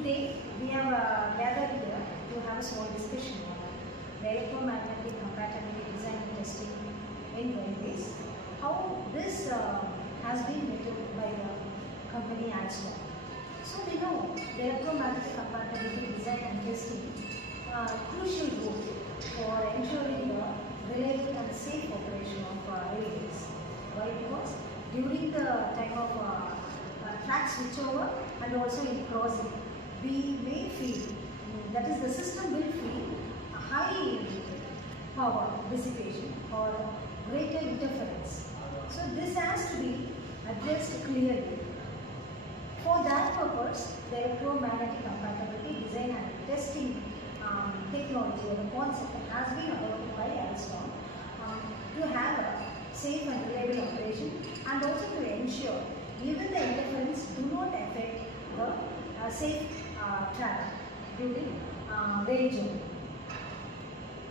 Today we have gathered here to have a small discussion on electromagnetic compatibility design and testing in railways. How this has been developed by the company Alstom. So we know the electromagnetic compatibility design and testing crucial role for ensuring the reliable and safe operation of railways. Why? Because during the time of track switchover and also in crossing, we may feel, that is, the system will feel a high power dissipation or greater interference. So this has to be addressed clearly. For that purpose, the electromagnetic compatibility design and testing technology or the concept has been adopted by Alstom to have a safe and reliable operation, and also to ensure even the interference do not affect the safe travel during rail journey.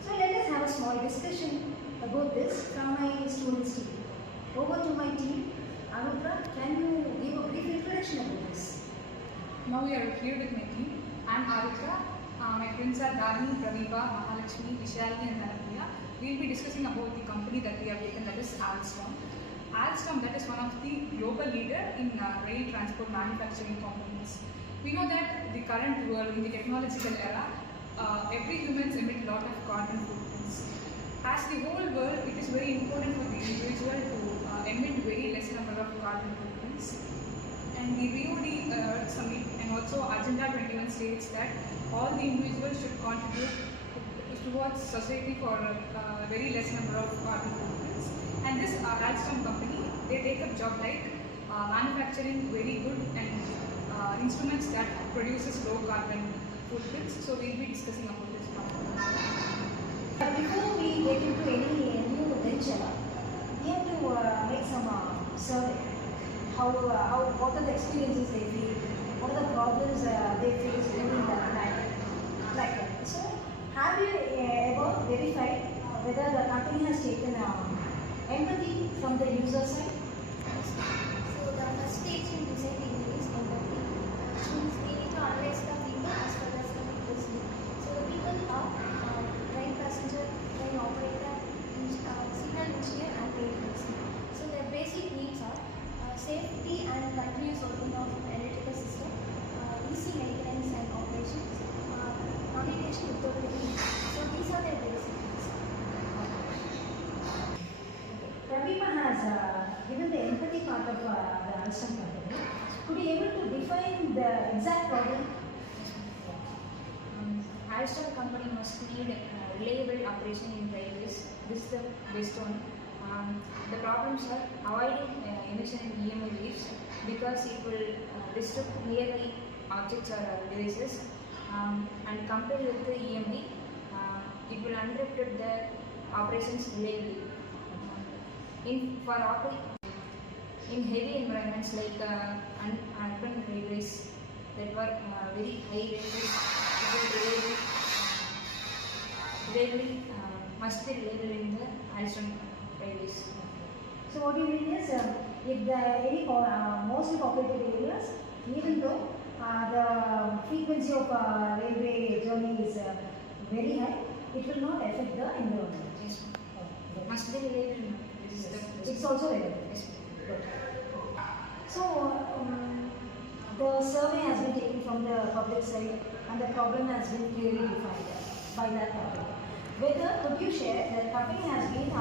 So let us have a small discussion about this from my students team. Over to my team. Anudra, can you give a brief introduction about this? Now we are here with my team. I am Aritra. My friends are Dr.A.Vaniprabha, Mahalakshmi, Vishalini and Narapriya. We will be discussing about the company that we have taken, that is Alstom. Alstom, that is one of the global leader in rail transport manufacturing components. We know that the current world, in the technological era, every humans emit a lot of carbon footprints. As the whole world, it is very important for the individual to emit very less number of carbon footprints. And the Rio Summit and also Agenda 21 states that all the individuals should contribute towards society for a very less number of carbon footprints. And this Alstom company, they take up job like manufacturing very good and instruments that produces low carbon footprints. So we will be discussing about this part. Before we get into any new venture, we have to make some survey. What are the experiences they feel, what are the problems they face during the time, like that. So, have you ever verified whether the company has taken empathy from the user side? So the first stage in design thinking is empathy, which means we need to analyze the people as well as the people's need. So the people are train passenger, train operator, signal engineer and maintenance. So their basic needs are safety and continuous working of electrical system, easy maintenance and operations, communication without any needs. So these are their basic needs. Pravima has given the empathy part of the Alstom company. Could you able to define the exact problem? Alstom company must need reliable operation in railways. This is the best one. The problems are avoiding emission in EMI waves because it will disturb nearby objects or devices, and compared with the EMI, it will uninterrupt the operations reliably. In heavy environments like urban railways that were very high railways, it will must be reliable in the Alstom railways. So what you mean is, if the any mostly populated areas, even though the frequency of railway journey is very high, it will not affect the environment. Yes. Must be reliable. This is the It's also relevant. Yes. So the survey has been taken from the public side, and the problem has been clearly defined by that company. Whether could you share that company has been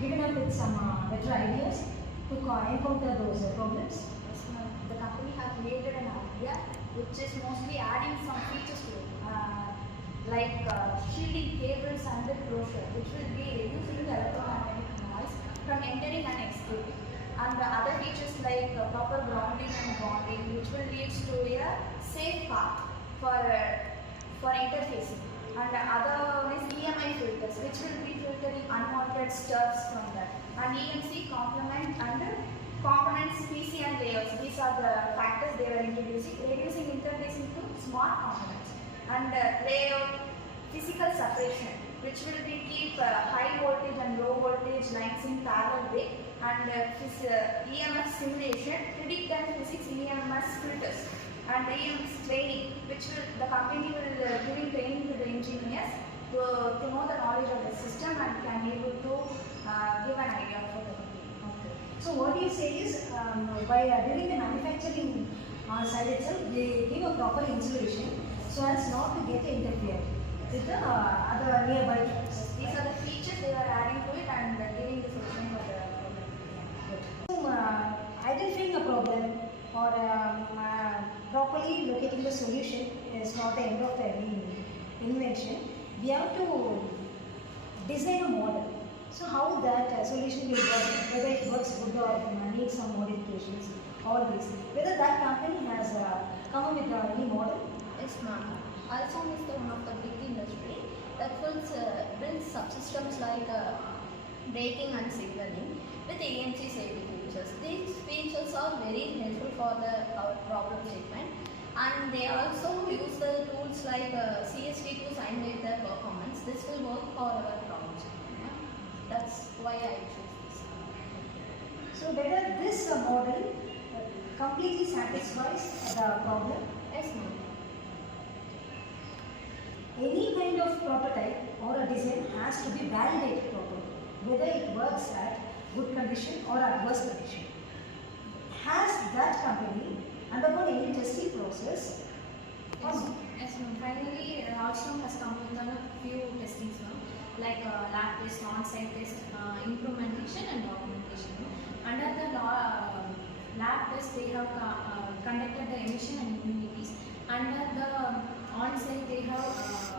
given up with some better ideas to encounter those problems? Yes, ma'am. The company has created an idea which is mostly adding some features to it, like shielding cables and the closure, which will be reducing the electromagnetic noise from entering and escaping. And the other features like proper grounding and bonding, which will lead to a safe path for interfacing. And the other one is EMI filters, which will be filtering unwanted stuffs from that. And EMC complement and components, PC and layouts. These are the factors they were introducing, reducing interfacing to smart components. And layout, physical separation, which will be keep high voltage and low voltage lines in parallel way. And EMF simulation, predict and physics EMS filters. and EMC training, which will, the company will giving training to the engineers to know the knowledge of the system and can able to give an idea for the company. Okay. So what you say is by during the manufacturing side itself, they give a proper installation so as not to get interfered with the other nearby trucks. These are the features they are adding to it and giving the solution for the problem. So, identifying a problem or properly locating the solution is not the end of any invention. We have to design a model. So how that solution will work, whether it works good or needs some modifications, all this. Whether that company has come up with any model? Yes, ma'am. Alstom is the one of the big industry that builds subsystems like braking and signaling with EMC safety features. These features are very helpful for our problem statement, and they also use the tools like CSV to simulate their performance. This will work for our problem statement. That's why I chose this. So whether this model completely satisfies the problem? Yes, ma'am. Any kind of prototype or a design has to be validated properly, whether it works at good condition or adverse condition. Has that company undergone any testing process? Yes, ma'am. Finally, Alstom has come with a few testings now, like lab test, on-site test, implementation and documentation. Under the lab test, they have conducted the emission and humidity. Under the on-site, they have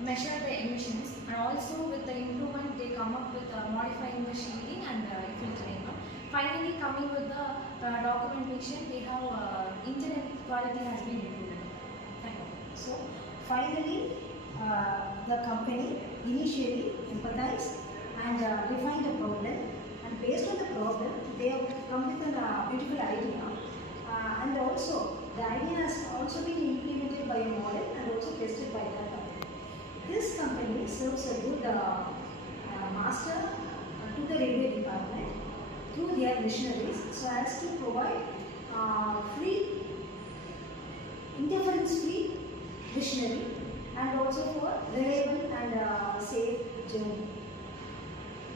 measured the emissions, and also with the improvement, they come up with modifying the shielding and filtering. Finally, coming with the documentation, they have internet quality has been improved. Thank you. So finally, the company initially empathized and defined the problem, and based on the problem, they have come with a beautiful idea, and also the idea has also been implemented by a model and also tested by the company. This company serves a good master to the railway department through their missionaries, so as to provide free, interference-free missionary and also for reliable and safe journey.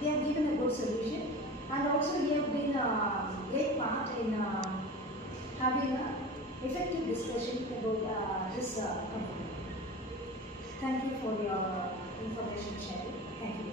They have given a good solution, and also we have been a great part in having an effective discussion about this company. Thank you for your information sharing. Thank you.